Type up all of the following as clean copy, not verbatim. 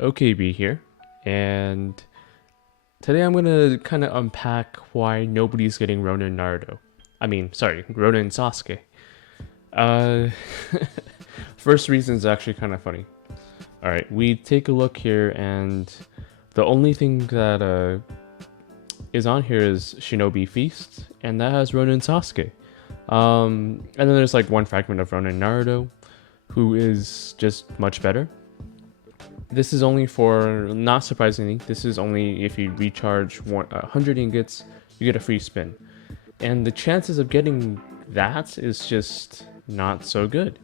OKB here, and today I'm gonna kind of unpack why nobody's getting Ronin Naruto. Sorry, Ronin Sasuke. Uh, First reason is actually kind of funny. All right, we take a look here, and the only thing that is on here is Shinobi Feast, and that has Ronin Sasuke. And then there's like one fragment of Ronin Naruto, who is just much better. This is only for, not surprisingly, this is only if you recharge 100 ingots, you get a free spin. And the chances of getting that is just not so good.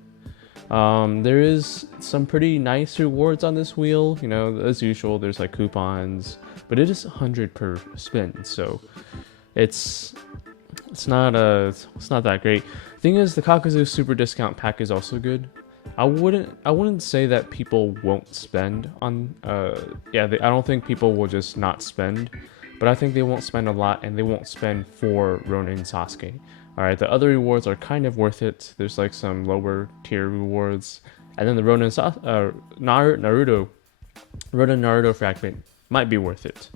There is some pretty nice rewards on this wheel, you know, as usual, there's like coupons, but it is 100 per spin, so it's not that great. Thing is, the Kakazu Super Discount Pack is also good. I wouldn't say that people won't spend on I don't think people will just not spend, but I think they won't spend a lot, and they won't spend for Ronin Sasuke. Alright, the other rewards are kind of worth it. There's like some lower tier rewards, and then the Ronin Naruto fragment might be worth it,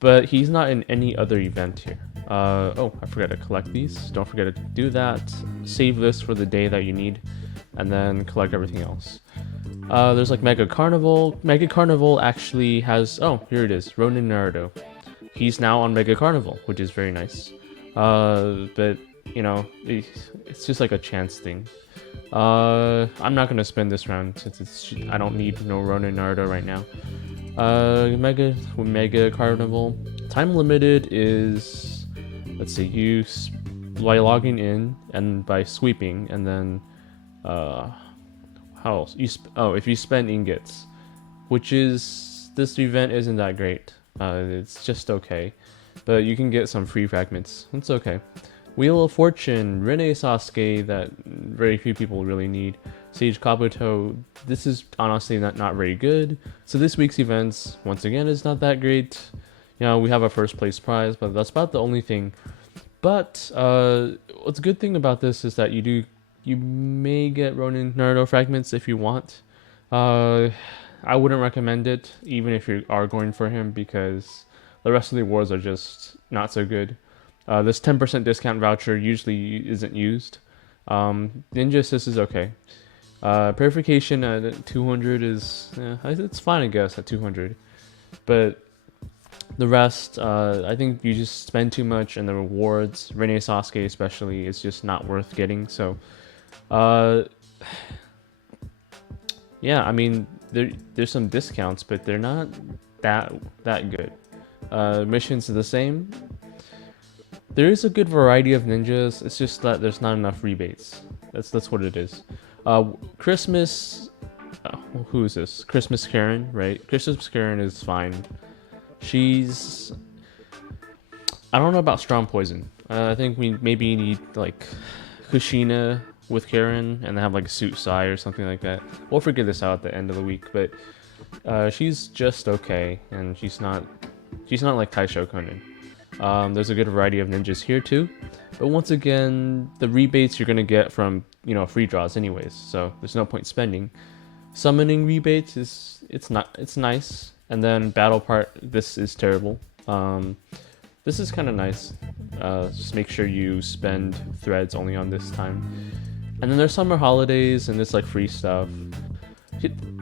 but he's not in any other event here. Oh, I forgot to collect these. Don't forget to do that. Save this for the day that you need, and then collect everything else. There's like Mega Carnival. Mega Carnival actually has, oh, here it is, Ronin Naruto. He's now on Mega Carnival, which is very nice. But you know, it's just like a chance thing. I'm not gonna spend this round since I don't need no Ronin Naruto right now. Mega Carnival. Time limited is, let's see, by logging in and by sweeping, and then how else? If you spend ingots, which is, this event isn't that great. It's just okay, but you can get some free fragments. It's okay. Wheel of Fortune, Rene Sasuke, that very few people really need. Sage Kabuto, this is honestly not very good. So this week's events, once again, is not that great. You know, we have a first place prize, but that's about the only thing. But what's a good thing about this is that you may get Ronin Naruto fragments if you want. I wouldn't recommend it, even if you are going for him, because the rest of the awards are just not so good. This 10% discount voucher usually isn't used. Ninja Assist is okay. Purification at 200 is, it's fine, I guess, at 200. But the rest, I think you just spend too much, and the rewards, Rene Sasuke especially, is just not worth getting. So, yeah, I mean, there's some discounts, but they're not that good. Missions are the same. There is a good variety of ninjas. It's just that there's not enough rebates. That's what it is. Christmas. Who is this? Christmas Karen, right? Christmas Karen is fine. She's. I don't know about Strong Poison. I think we maybe need like Kushina with Karen, and have like a Suit Sai or something like that. We'll figure this out at the end of the week, but she's just okay, and she's not like Taisho Conan. There's a good variety of ninjas here too, but once again, the rebates you're gonna get from, you know, free draws anyways, so there's no point spending. Summoning rebates it's nice, and then battle part, this is terrible. This is kind of nice. Just make sure you spend threads only on this time, and then there's summer holidays, and it's like free stuff.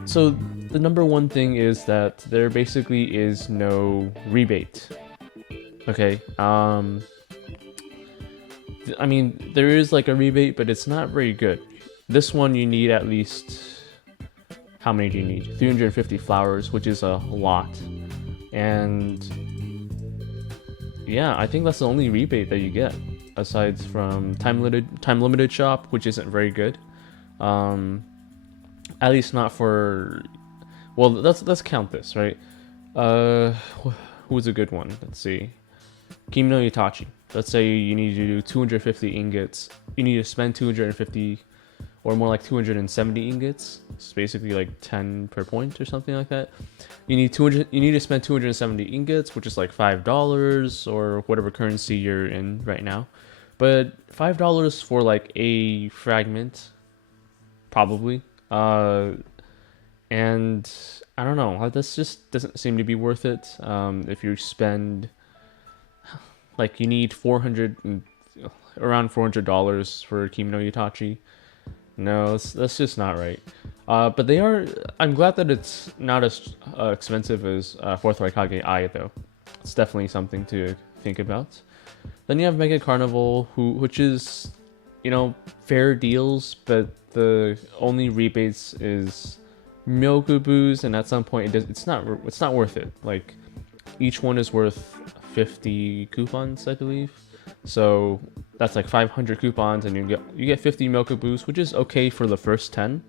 So the number one thing is that there basically is no rebate. Okay, I mean, there is like a rebate, but it's not very good. This one you need at least, how many do you need? 350 flowers, which is a lot. And yeah, I think that's the only rebate that you get, aside from time limited shop, which isn't very good. At least not for, well, let's count this, right? Who's a good one? Let's see. Kimi no Itachi. Let's say you need to do 250 ingots. You need to spend 250, or more like 270 ingots. It's basically like 10 per point or something like that. You need to spend 270 ingots, which is like $5 or whatever currency you're in right now. But $5 for like a fragment, probably. And I don't know, this just doesn't seem to be worth it. If you spend like you need 400 around $400 for Kimi no Itachi. No, that's just not right. But they are. I'm glad that it's not as expensive as Fourth Raikage I though. It's definitely something to think about. Then you have Mega Carnival, which is, fair deals, but the only rebates is Myokubus, and at some point it's not worth it. Like each one is worth 50 coupons, I believe. So that's like 500 coupons, and you get 50 Myokubus, which is okay for the first 10.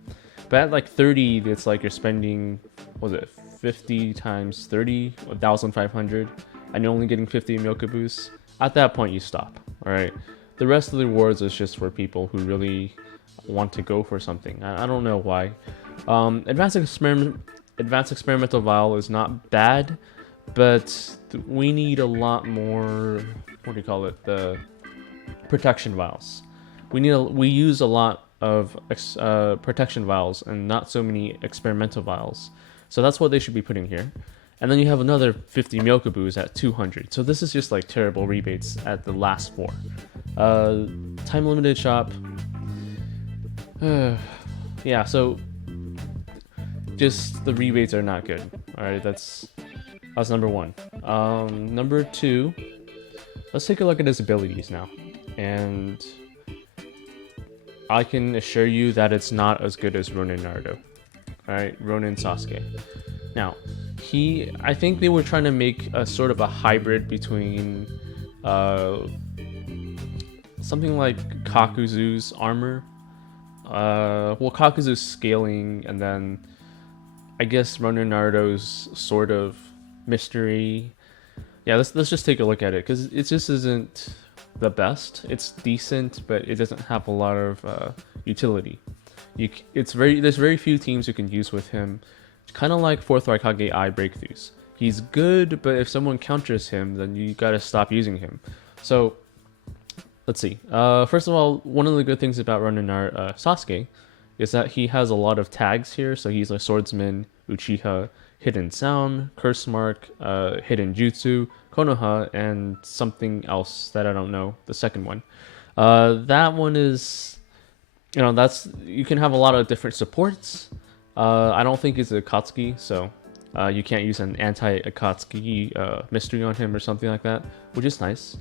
But at like 30, it's like you're spending, what was it, 50 times 30, 1,500, and you're only getting 50 Myokubus. At that point, you stop. All right. The rest of the rewards is just for people who really want to go for something. I don't know why. Advanced experimental vial is not bad, but we need a lot more. What do you call it? The protection vials. We use a lot of protection vials and not so many experimental vials. So that's what they should be putting here. And then you have another 50 Myokubus at 200. So this is just like terrible rebates at the last four. Time limited shop. Yeah, so just the rebates are not good. All right, that's number one. Number two, let's take a look at his abilities now. And I can assure you that it's not as good as Ronin Naruto. Alright, Ronin Sasuke. Now, I think they were trying to make a sort of a hybrid between something like Kakuzu's armor. Kakuzu's scaling, and then I guess Ronin Naruto's sort of mystery. Yeah, let's just take a look at it, because it just isn't the best. It's decent, but it doesn't have a lot of utility. There's very few teams you can use with him. Kind of like Fourth Raikage I breakthroughs. He's good, but if someone counters him, then you gotta stop using him. So let's see. First of all, one of the good things about Ronin Sasuke is that he has a lot of tags here. So he's a swordsman, Uchiha, hidden sound, curse mark, hidden jutsu, konoha, and something else that I don't know. The second one. That one is, you can have a lot of different supports. I don't think it's a Akatsuki, so you can't use an anti-Akatsuki mystery on him or something like that, which is nice.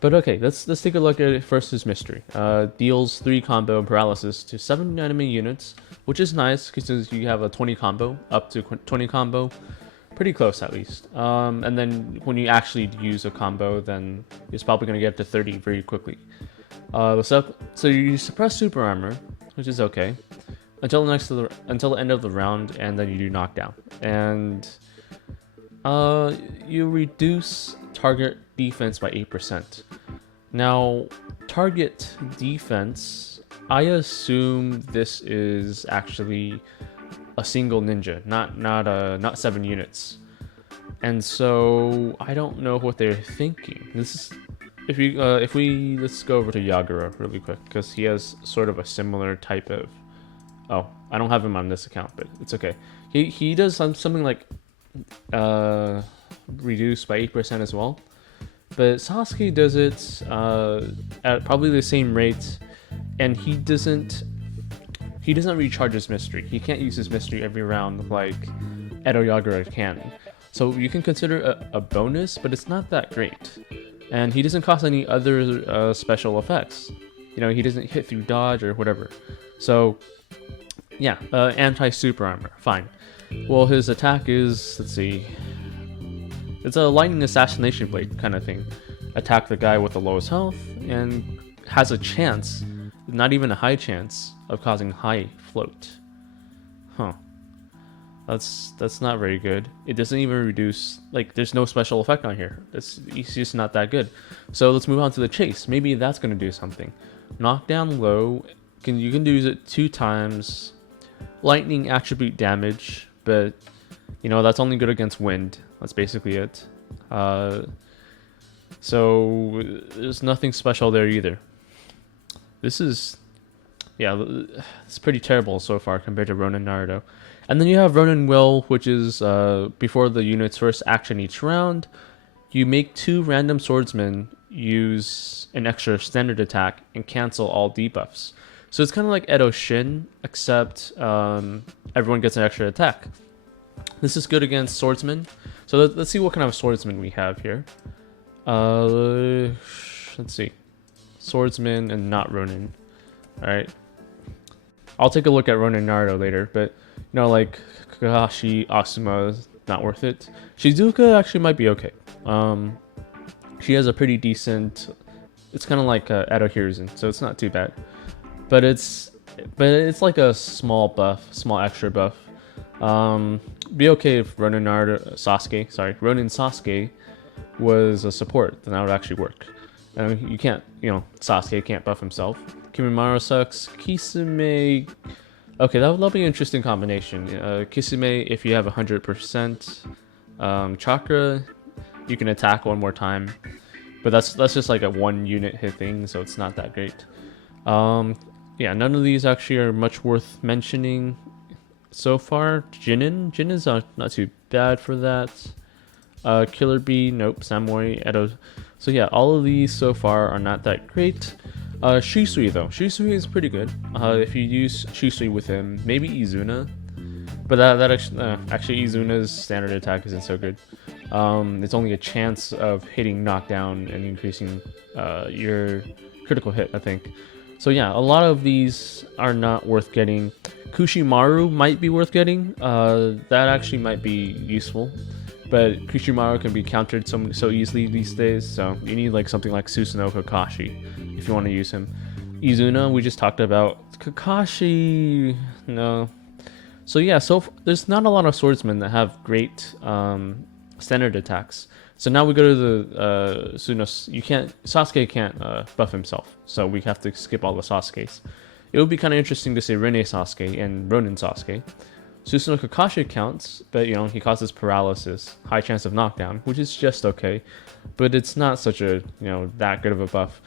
But okay, let's take a look at it first. His mystery deals 3 combo paralysis to 7 enemy units, which is nice because you have a 20 combo, up to 20 combo, pretty close at least. And then when you actually use a combo, then it's probably going to get to 30 very quickly. So you suppress super armor, which is okay, until the end of the round, and then you do knockdown. And you reduce target defense by 8%. Now, target defense, I assume this is actually a single ninja, not 7 units. And so I don't know what they're thinking. This is let's go over to Yagura really quick, because he has sort of a similar type of. Oh, I don't have him on this account, but it's okay. He does something like reduced by 8% as well. But Sasuke does it at probably the same rate, and he doesn't recharge his mystery. He can't use his mystery every round like Edo Yagura can. So you can consider a bonus, but it's not that great. And he doesn't cost any other special effects. He doesn't hit through dodge or whatever. So yeah, anti-super armor, fine. Well, his attack is, let's see, it's a lightning assassination blade kind of thing. Attack the guy with the lowest health, and has a chance, not even a high chance, of causing high float. Huh. That's not very good. It doesn't even reduce, there's no special effect on here. It's just not that good. So let's move on to the chase. Maybe that's going to do something. Knockdown low, you can use it 2 times. Lightning attribute damage, but that's only good against wind. That's basically it. So there's nothing special there either. This is yeah, it's pretty terrible so far compared to Ronin Naruto. And then you have Ronin Will, which is before the unit's first action each round, you make 2 random swordsmen use an extra standard attack and cancel all debuffs. So it's kind of like Edo Shin, except everyone gets an extra attack. This is good against swordsmen. So let's see what kind of swordsman we have here. Let's see. Swordsman and not Ronin. Alright. I'll take a look at Ronin Naruto later, but you know, like Kakashi, Asuma is not worth it. Shizuka actually might be okay. She has a pretty decent. It's kind of like Edo Hiruzen, so it's not too bad. But it's like a small buff, small extra buff. Be okay if Ronin Sasuke was a support, then that would actually work. You can't, Sasuke can't buff himself. Kimimaro sucks. Kisame, okay, that'll be an interesting combination. Kisame, if you have 100% chakra, you can attack one more time, but that's just like a 1 unit hit thing, so it's not that great. Yeah, none of these actually are much worth mentioning so far. Jin is not too bad for that. Killer Bee, nope. Samui, Edo. So yeah, all of these so far are not that great. Shisui though, Shisui is pretty good. If you use Shisui with him, maybe Izuna, but that actually Izuna's standard attack isn't so good. It's only a chance of hitting knockdown and increasing your critical hit, I think. So yeah, a lot of these are not worth getting. Kushimaru might be worth getting. That actually might be useful, but Kushimaru can be countered so easily these days. So you need like something like Susanoo Kakashi if you want to use him. Izuna, we just talked about. Kakashi, no. So yeah, there's not a lot of swordsmen that have great standard attacks. So now we go to the Sunos. Sasuke can't buff himself, so we have to skip all the Sasukes. It would be kind of interesting to say Rene Sasuke and Ronin Sasuke. Susanoo Kakashi counts, but he causes paralysis, high chance of knockdown, which is just okay, but it's not such a that good of a buff.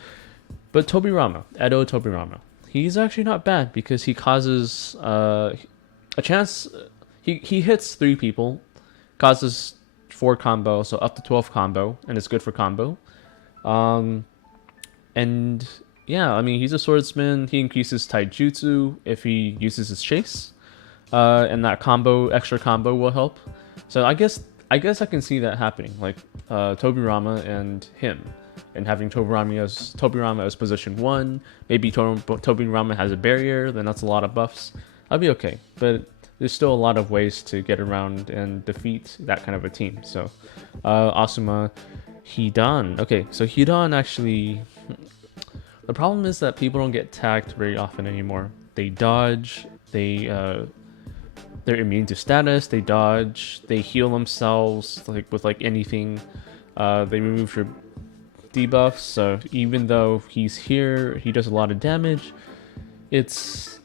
But Tobirama, Edo Tobirama, he's actually not bad because he causes a chance. He hits 3 people, causes 4 combo, so up to 12 combo, and it's good for combo. And yeah, I mean, he's a swordsman. He increases taijutsu if he uses his chase, and that extra combo will help. So I guess I can see that happening, like Tobirama and him, and having Tobirama as position 1. Maybe Tobirama has a barrier, then that's a lot of buffs. I'll be okay, but there's still a lot of ways to get around and defeat that kind of a team. So, Asuma, Hidan. Okay, so Hidan actually. The problem is that people don't get tagged very often anymore. They dodge. They're immune to status. They dodge. They heal themselves with anything. They remove your debuffs. So even though he's here, he does a lot of damage. It's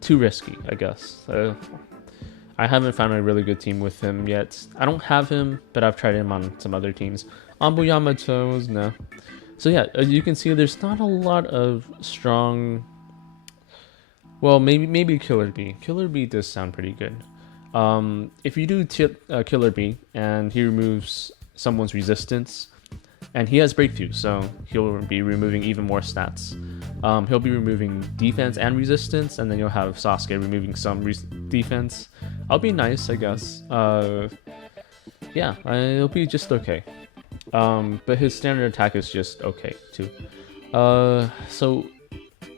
too risky, I guess. I haven't found a really good team with him yet. I don't have him, but I've tried him on some other teams. Anbu Yamato's, no. So yeah, you can see there's not a lot of strong. Well, maybe Killer Bee. Killer Bee does sound pretty good. If you do Killer Bee and he removes someone's resistance, and he has breakthrough, so he'll be removing even more stats. He'll be removing defense and resistance, and then you'll have Sasuke removing some defense. I'll be nice, I guess. Yeah, it'll be just okay. But his standard attack is just okay too. So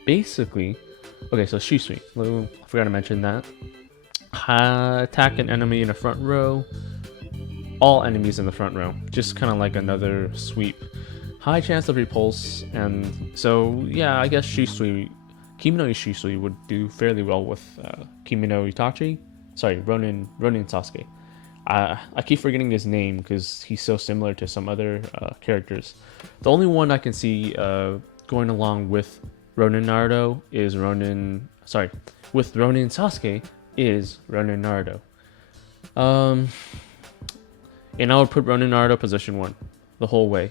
basically, okay. So Shisui, I forgot to mention that. Attack an enemy in the front row. All enemies in the front row, just kind of like another sweep. High chance of repulse, and so yeah, I guess Kimi no Shisui would do fairly well with Kimi no Itachi. Sorry, Ronin Sasuke. I keep forgetting his name because he's so similar to some other characters. The only one I can see going along with Ronin Naruto is with Ronin Sasuke is Ronin Naruto. And I would put Ronin Naruto position 1 the whole way.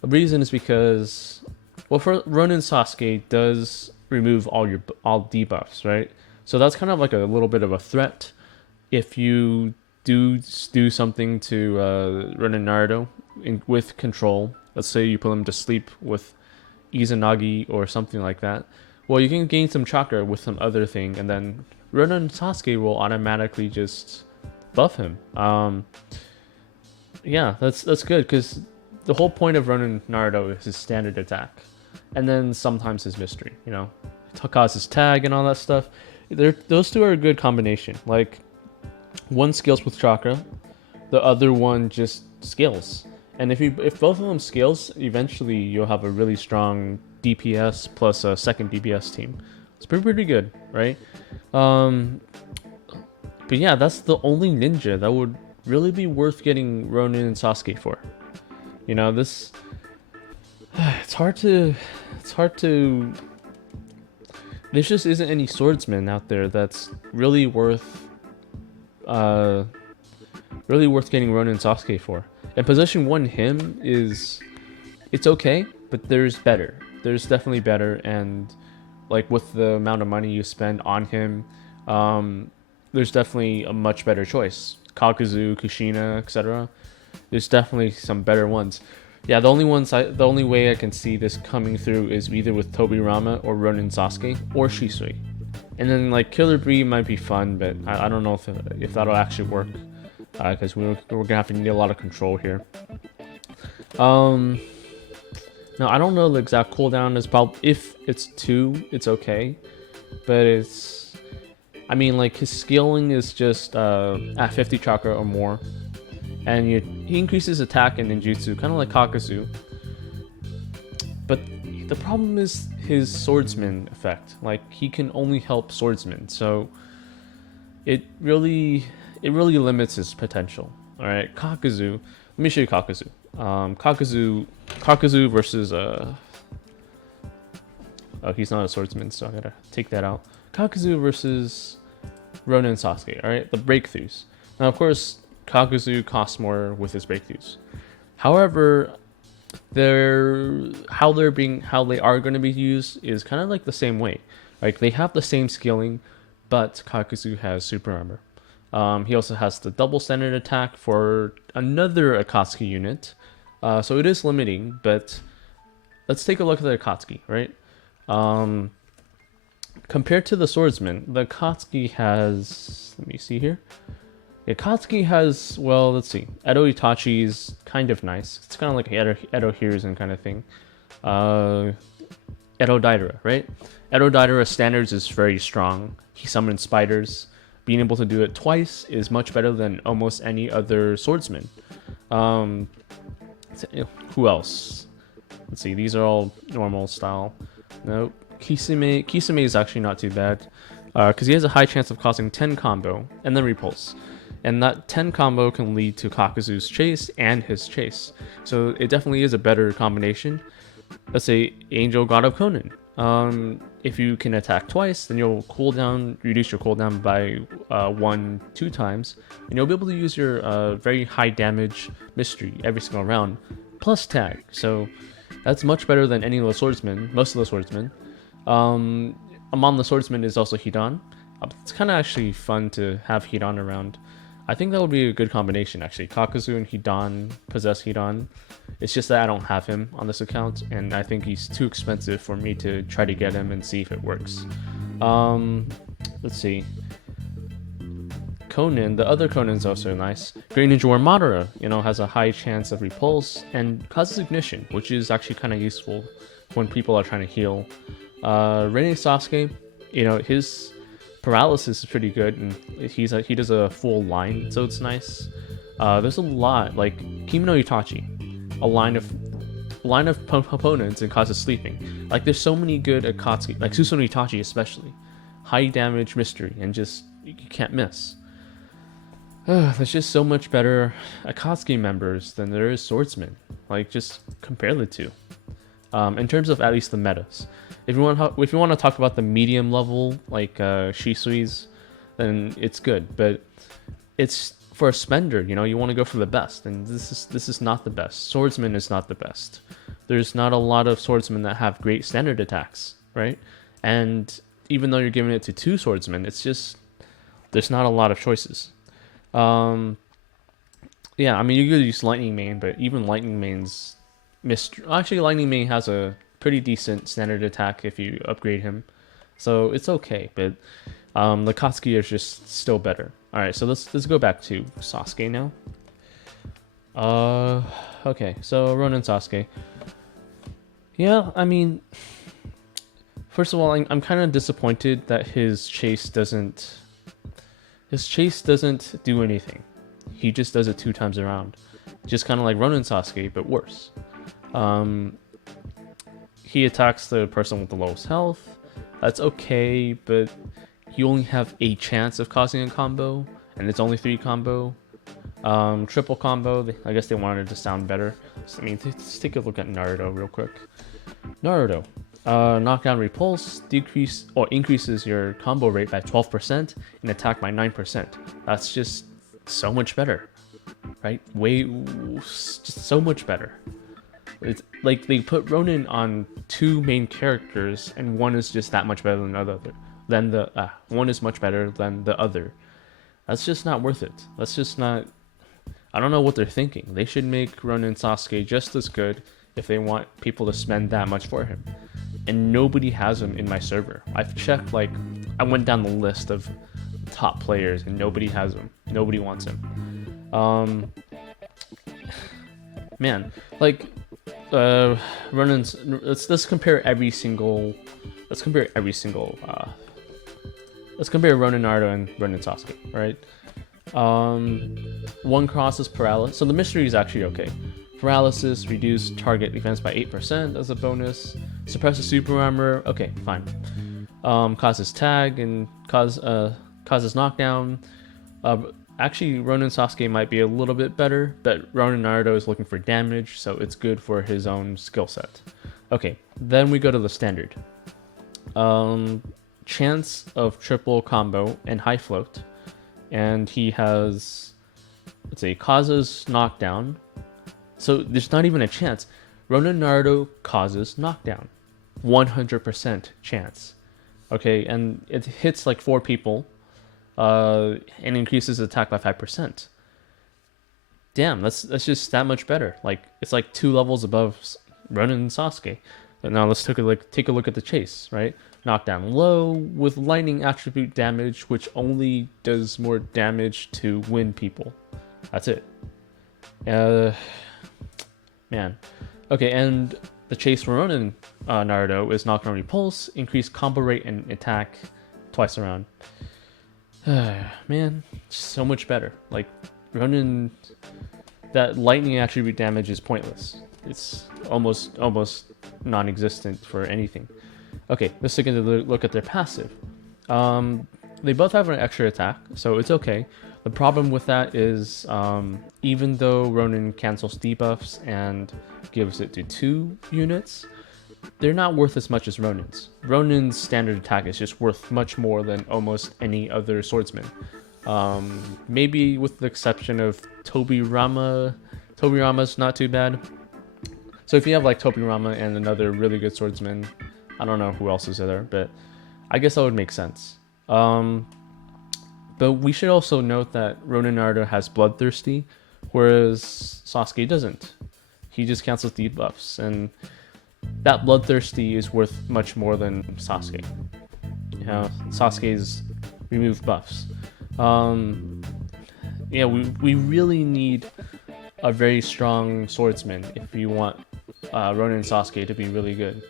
The reason is because, well, for Ronin Sasuke does remove all debuffs, right? So that's kind of like a little bit of a threat if you do something to Ronin Naruto with control. Let's say you put him to sleep with Izanagi or something like that. Well, you can gain some chakra with some other thing, and then Ronin Sasuke will automatically just buff him. Yeah, that's good because the whole point of Ronin Naruto is his standard attack, and then sometimes his mystery. Causes tag and all that stuff. Those two are a good combination. Like one scales with chakra, the other one just scales. And if both of them scales, eventually you'll have a really strong DPS plus a second DPS team. It's pretty good, right? But yeah, that's the only ninja that would really be worth getting Ronin and Sasuke for. This it's hard to there just isn't any swordsman out there that's really worth getting Ronin Sasuke for. And position 1 him it's okay, but there's better. There's definitely better, and like with the amount of money you spend on him, there's definitely a much better choice. Kakuzu, Kushina, etc. There's definitely some better ones. Yeah, the only way I can see this coming through is either with Tobirama or Ronin Sasuke or Shisui. And then like Killer Bee might be fun, but I don't know if that'll actually work, because we're gonna have to need a lot of control here. Now I don't know the exact cooldown is probably if it's 2, it's okay, but like his scaling is just at 50 chakra or more. And he increases attack and ninjutsu, kind of like Kakuzu. But the problem is his swordsman effect. Like, he can only help swordsmen, so it really limits his potential. All right, Kakuzu. Let me show you Kakuzu. Kakuzu versus oh, he's not a swordsman, so I gotta take that out. Kakuzu versus Ronin Sasuke. All right, the breakthroughs. Now, of course, Kakuzu costs more with his breakthroughs. However, how they are going to be used is kind of like the same way. Like, they have the same scaling, but Kakuzu has super armor. He also has the double standard attack for another Akatsuki unit. So it is limiting, but let's take a look at the Akatsuki, right? Compared to the swordsman, the Akatsuki has, let me see here. Akatsuki has, well, let's see. Edo Itachi is kind of nice. It's kind of like Edo Hiruzen kind of thing. Edo Daidara, right? Edo Daidara standards is very strong. He summons spiders. Being able to do it twice is much better than almost any other swordsman. Who else? Let's see. These are all normal style. Nope. Kisame is actually not too bad, because he has a high chance of causing 10 combo and then repulse. And that 10 combo can lead to Kakuzu's chase and his chase. So it definitely is a better combination. Let's say Angel God of Conan. If you can attack twice, then you'll reduce your cooldown by 1-2 times. And you'll be able to use your very high damage mystery every single round, plus tag. So that's much better than any of the swordsmen, most of the swordsmen. Among the swordsmen is also Hidan. It's kind of actually fun to have Hidan around. I think that would be a good combination, actually. Kakuzu and Hidan possess Hidan. It's just that I don't have him on this account, and I think he's too expensive for me to try to get him and see if it works. Let's see. Conan, the other Conan's also nice. Great Ninja War Madara, has a high chance of repulse and causes ignition, which is actually kind of useful when people are trying to heal. Ronin Sasuke, his paralysis is pretty good, and he does a full line, so it's nice. There's a lot, like Kimono Itachi, a line of opponents and causes sleeping. Like, there's so many good Akatsuki, like Susanoo Itachi especially. High damage mystery, and just, you can't miss. There's just so much better Akatsuki members than there is swordsmen. Like, just compare the two. In terms of at least the metas. If you want to talk about the medium level, like Shisui's, then it's good. But it's for a spender, you want to go for the best, and this is not the best. Swordsman is not the best. There's not a lot of swordsmen that have great standard attacks, right? And even though you're giving it to two swordsmen, it's just there's not a lot of choices. Um, yeah, I mean you could use Lightning Mane, but even Lightning Mane's actually Lightning Mane has a pretty decent standard attack if you upgrade him, so it's okay. But the Katsuki is just still better. All right, so let's go back to Sasuke now. Okay, so Ronin Sasuke. Yeah, I mean, first of all, I'm kind of disappointed that his chase doesn't do anything. He just does it 2 times around, just kind of like Ronin Sasuke, but worse. He attacks the person with the lowest health. That's okay, but you only have a chance of causing a combo, and it's only 3 combo. Triple combo, I guess they wanted it to sound better. So, I mean, let's take a look at Naruto real quick. Naruto, knockdown repulse, increases your combo rate by 12% and attack by 9%. That's just so much better, right? Just so much better. It's like they put Ronin on 2 main characters, and one is just that much better than the other. One is much better than the other. That's just not worth it. That's just not. I don't know what they're thinking. They should make Ronin Sasuke just as good if they want people to spend that much for him. And nobody has him in my server. I've checked, like, I went down the list of top players and nobody has him. Nobody wants him. Man, like, Ronin's. Let's compare every single. Let's compare Ronin Naruto and Ronin Sasuke, right? One crosses paralysis. So the mystery is actually okay. Paralysis, reduce target defense by 8% as a bonus. Suppresses super armor. Okay, fine. Causes tag and causes knockdown. Actually, Ronin Sasuke might be a little bit better, but Ronin Naruto is looking for damage, so it's good for his own skill set. Okay, then we go to the standard. Chance of triple combo and high float. And he has, let's say, causes knockdown. So there's not even a chance. Ronin Naruto causes knockdown. 100% chance. Okay, and it hits like 4 people. And increases attack by 5%. Damn, that's just that much better. Like, it's like 2 levels above Ronin and Sasuke. But now let's take a look at the chase, right? Knockdown low with lightning attribute damage, which only does more damage to win people. That's it. Man. Okay, and the chase for Ronin Naruto is knockdown repulse, increased combo rate and attack twice around. Man, so much better. Like, Ronin, that lightning attribute damage is pointless. It's almost non-existent for anything. Okay, let's take a look at their passive. They both have an extra attack, so it's okay. The problem with that is, even though Ronin cancels debuffs and gives it to 2 units, they're not worth as much as Ronin's. Ronin's standard attack is just worth much more than almost any other swordsman. Maybe with the exception of Tobirama. Tobirama's not too bad. So if you have like Tobirama and another really good swordsman, I don't know who else is there, but I guess that would make sense. But we should also note that Ronin Naruto has Bloodthirsty, whereas Sasuke doesn't. He just cancels debuffs, and that Bloodthirsty is worth much more than Sasuke. You know, Sasuke's removed buffs. Yeah, we really need a very strong swordsman if you want Ronin and Sasuke to be really good.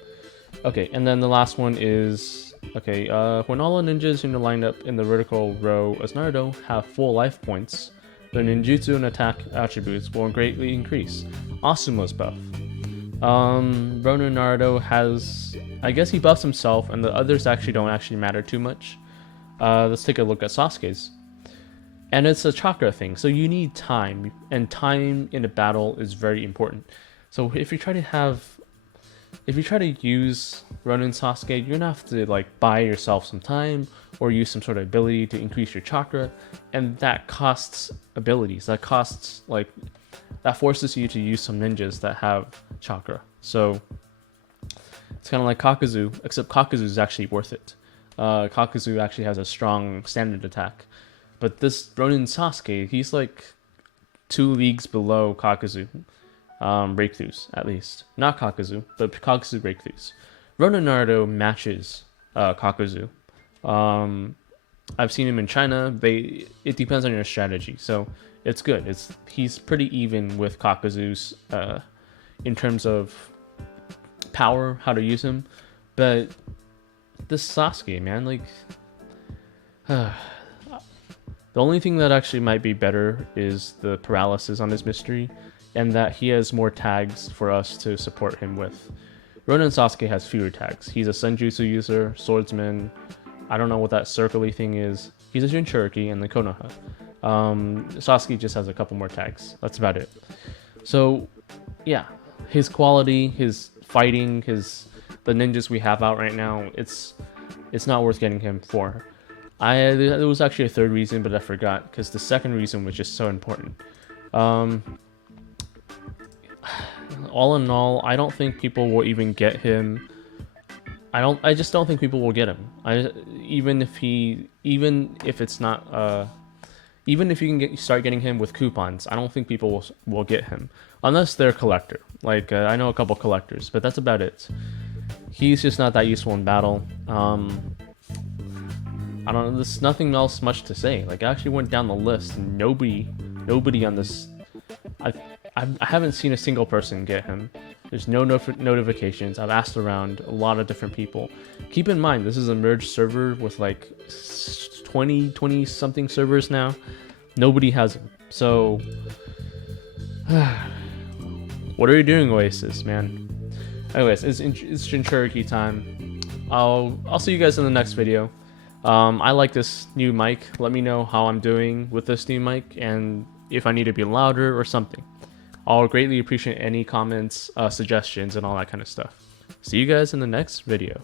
Okay, and then the last one is, okay, when all the ninjas in the lineup in the vertical row as Naruto have full life points, their ninjutsu and attack attributes will greatly increase. Asuma's buff. Ronin Naruto has, I guess he buffs himself, and the others actually don't matter too much. Let's take a look at Sasuke's. And it's a chakra thing, so you need time, and time in a battle is very important. So if you try to use Ronin Sasuke, you're gonna have to like buy yourself some time or use some sort of ability to increase your chakra, and that costs abilities. That forces you to use some ninjas that have chakra. So It's kind of like Kakuzu, except Kakuzu is actually worth it. Kakuzu actually has a strong standard attack. But this Ronin Sasuke, he's like 2 leagues below Kakuzu. Breakthroughs, at least. Not Kakuzu, but Kakuzu breakthroughs. Ronin Naruto matches Kakuzu. I've seen him in China. It depends on your strategy, so it's good. He's pretty even with Kakuzu's in terms of power, how to use him. But this Sasuke, man, like the only thing that actually might be better is the paralysis on his mystery, and that he has more tags for us to support him with. Ronin Sasuke has fewer tags. He's a Senjutsu user, swordsman. I don't know what that circly thing is. He's a Jinchuriki and the Konoha. Sasuke just has a couple more tags. That's about it. So, yeah, his quality, his fighting, the ninjas we have out right now, it's not worth getting him for. There was actually a third reason, but I forgot because the second reason was just so important. All in all, I don't think people will even get him. I just don't think people will get him. Even if you can start getting him with coupons, I don't think people will get him unless they're a collector. Like I know a couple collectors, but that's about it. He's just not that useful in battle. I don't know. There's nothing else much to say. Like I actually went down the list, and nobody on this. I haven't seen a single person get him. There's no notifications. I've asked around a lot of different people. Keep in mind, this is a merged server with like 20 something servers now. Nobody has him. So, what are you doing, Oasis, man? Anyways, it's Jinchuriki time. I'll see you guys in the next video. I like this new mic. Let me know how I'm doing with this new mic and if I need to be louder or something. I'll greatly appreciate any comments, suggestions, and all that kind of stuff. See you guys in the next video.